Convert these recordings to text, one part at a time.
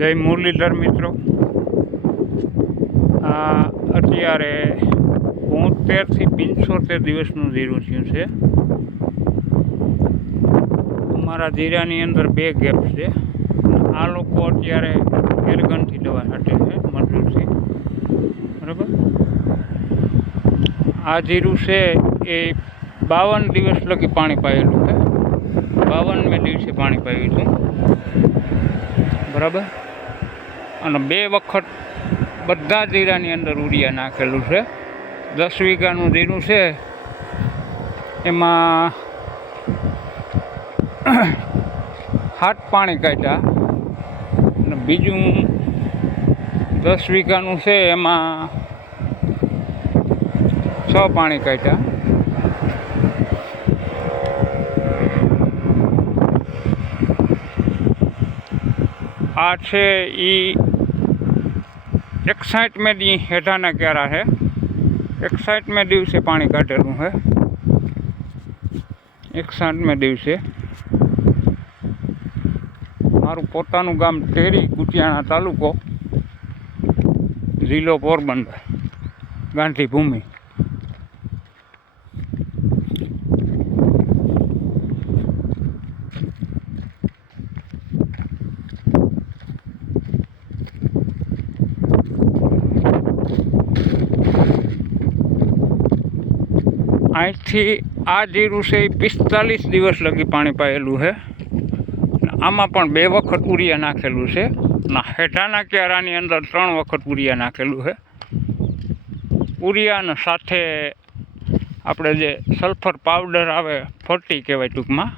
જય મુરલીધર મિત્રો. આ અત્યારે બોતેરથી પંચોતેર દિવસનું જીરું થયું છે. અમારા જીરાની અંદર બે ગેપ છે. આ લોકો અત્યારે એરગનથી દવા છાંટે છે મજૂરથી બરાબર? આ જીરું છે એ બાવન દિવસ લગી પાણી પાયેલું છે. બાવનમે દિવસે પાણી પાયું હતું બરાબર? અને બે વખત બધા જીરાની અંદર ઉરિયા નાખેલું છે. દસ વીઘાનું જીરું છે. એમાં હાથ પાણી કાઢ્યા અને બીજું દસ વીઘાનું છે, એમાં છ પાણી કાઢ્યા. આ છે એ એકસાઠ મેં દી હેઠાના ક્યારા છે એકસાઠ મેં દિવસે પાણી કાઢેલું છે એકસાઠ મેં દિવસે મારું પોતાનું ગામ ટેરી કુટિયાણા તાલુકો જિલ્લો પોરબંદર ગાંધી ભૂમિ અહીંથી આ જીરું છે એ પિસ્તાલીસ દિવસ લગી પાણી પાયેલું છે. આમાં પણ બે વખત ઉરિયા નાખેલું છે. ના હેઠાના ક્યારાની અંદર ત્રણ વખત ઉરિયા નાખેલું છે. ઉરિયાના સાથે આપણે જે સલ્ફર પાવડર આવે ફર્ટી કહેવાય ટૂંકમાં.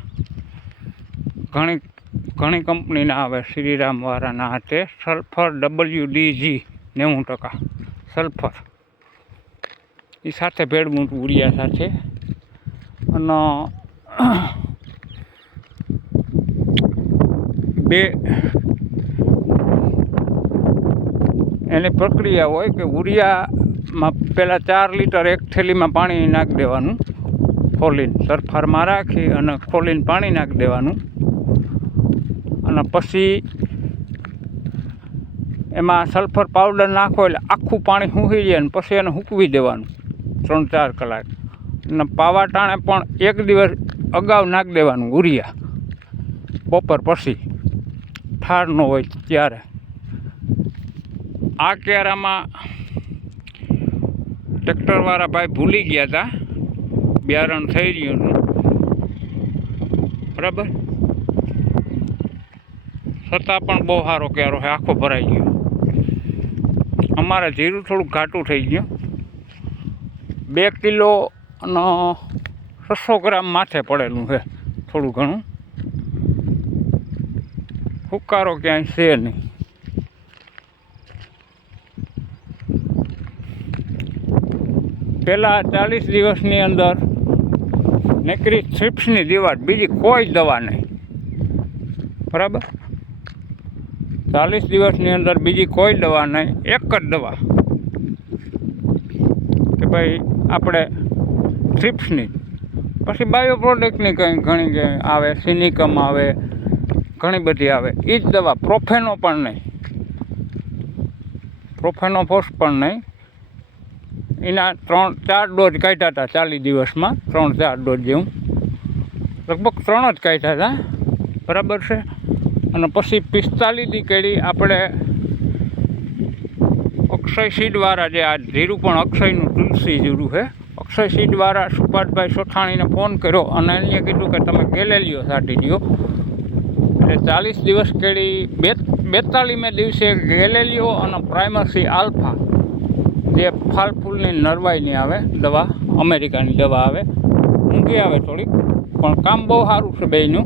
ઘણી ઘણી કંપનીના આવે, શ્રીરામવાળાના હાથે. સલ્ફર ડબલ્યુ ડીજી નેવું ટકા. સલ્ફર. એ સાથે ભેળવું ઉડિયા સાથે. અને બે એની પ્રક્રિયા હોય કે ઉરિયામાં પહેલાં ચાર લીટર એક થેલીમાં પાણી નાખી દેવાનું. ખોલીને સરફારમાં રાખી અને ખોલીને પાણી નાખી દેવાનું. અને પછી એમાં સલ્ફર પાવડર નાખો એટલે આખું પાણી સૂકી જાય અને પછી એને સૂકવી દેવાનું. ત્રણ ચાર કલાક. અને પાવા ટાણે પણ એક દિવસ અગાઉ નાખી દેવાનું ઉરિયા બપોર પછી. ઠાર ન હોય ત્યારે. આ કેરામાં ટ્રેક્ટરવાળા ભાઈ ભૂલી ગયા હતા બિયારણ થઈ રહ્યું બરાબર? છતાં પણ બહુ સારો કેરો છે. આખો ભરાઈ ગયો. અમારે જીરું થોડુંક ઘાટું થઈ ગયું. બે કિલો અને છસો ગ્રામ માથે પડેલું છે. થોડું ઘણું. હુકારો ક્યાંય છે નહીં. પહેલાં ચાલીસ દિવસની અંદર નેકરી થ્રિપ્સની દીવાટ બીજી કોઈ દવા નહીં. બરાબર? ચાલીસ દિવસની અંદર બીજી કોઈ દવા નહીં, એક જ દવા. ભાઈ, આપણે ચિપ્સની પછી બાયો પ્રોડક્ટની કંઈ ઘણી આવે, સિનિકમ આવે, ઘણી બધી આવે. એ જ દવા, પ્રોફેનો પણ નહીં. પ્રોફેનોફોસ પણ નહીં. એના ત્રણ, ચાર ડોઝ કાઢ્યા હતા ચાલીસ દિવસમાં. ત્રણ, ચાર ડોઝ જેવું. લગભગ ત્રણ જ કાઢ્યા હતા. બરાબર છે? અને પછી પિસ્તાલીસની કેળી આપણે અક્ષય દ્વારા જે આ જીરું પણ અક્ષયનું તુલસી જીરું છે. અક્ષય દ્વારા સુભાષભાઈ સોઠાણીને ફોન કર્યો અને એને કીધું કે તમે ગેલેલીઓ સાટી દો એટલે ચાલીસ દિવસ કેળી બે બેતાલીમે દિવસે ગેલેલીઓ અને પ્રાઇમસી આલ્ફા જે ફાલ ફૂલની નરવાઈની આવે, દવા, અમેરિકાની દવા આવે, ઊંઘી આવે થોડીક, પણ કામ બહુ સારું છે બેયનું.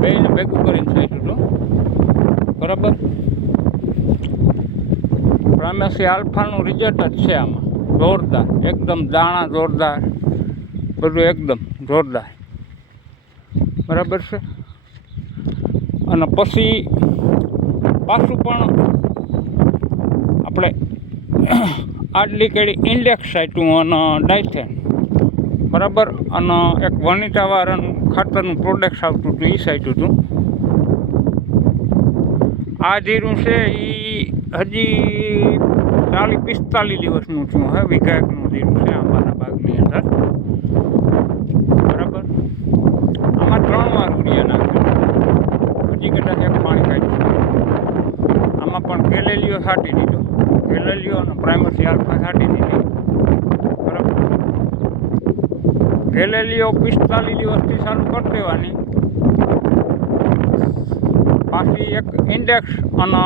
બેયને ભેગું કરીને છાંટ્યું હતું. બરાબર? પ્રાઇમરસી આલ્ફાનું રિઝલ્ટ જ છે આમાં. જોરદાર, એકદમ દાણા જોરદાર, બધું એકદમ જોરદાર. બરાબર છે? અને પછી પાછું પણ આપણે આટલી કેળી ઇન્ડેક્સ સાઇટું અને ડાયથેન. બરાબર? અને એક વનિતાવાળાનું ખાતરનું પ્રોડક્ટ આવતું હતું એ સાઈટ હતું. આ જીરું છે એ હજી ચાલીસ પિસ્તાલીસ દિવસનું છું હે વિઘાયકનું જીરું છે આંબાના બાગની અંદર. બરાબર? આમાં ત્રણ વાર ઉડિયા નાખ્યું. હજી કદાચ એક પાણી કાઢ્યું આમાં પણ ગેલેલીઓ છાંટી દીધો. ગેલેલીઓ અને પ્રાઇમરી આલ્ફા છાંટી દીધી. બરાબર? ગેલેલીઓ પિસ્તાલીસ દિવસથી ચાલુ કરી દેવાની. પાછી એક ઇન્ડેક્સ અને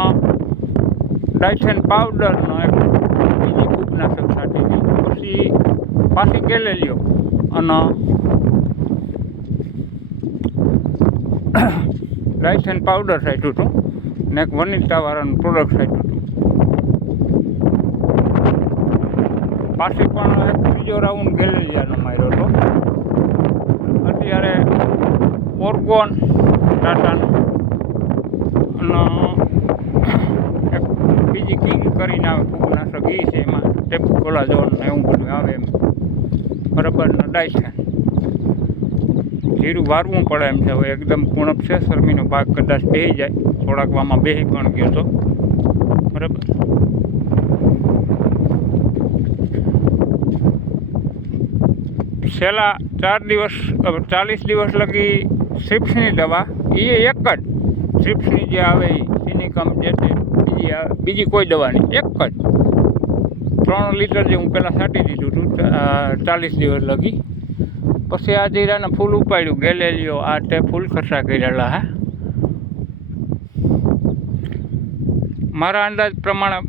ડાયથેન પાવડરનો એક બીજી કૂપનાશક છાંટી પછી પાછી લ્યો અને ડાયસેન પાવડર છાંટ્યું હતું ને એક વનિતાવાળાનું પ્રોડક્ટ છાંટ્યું હતું. પાછી પણ એક ત્રીજો રાઉન્ડ ગેલેલિયાનો માર્યો હતો. અત્યારે ઓર્ગોન ટાટાનું. અને બીજી કિંગ કરીને આવે ફૂગનાશક એ છે એમાં. ટેબુ ખોલા ને એવું બધું આવે એમ. બરાબર ડાયસન જીરું વારવું પડે એમ છે. હવે એકદમ કુણપ છે શરમીનો ભાગ કદાચ બેહી જાય. થોડાક વામાં બેહી પણ ગયો તો. બરાબર. છેલ્લા ચાર દિવસ ચાલીસ દિવસ લગી સિપ્સની દવા. એ એક જ. સિપ્સની જે આવે એ સિનિકમ જે છે, બીજી બીજી કોઈ દવા નહીં એક જ. ત્રણ લીટર જે હું પહેલાં છાંટી દીધું હતું ચાલીસ દિવસ લગી. પછી આ જીરાને ફૂલ ઉપાડ્યું, ગેલેલીઓ, આ તે ફૂલ ખર્ચા કરેલા, હા. મારા અંદાજ પ્રમાણે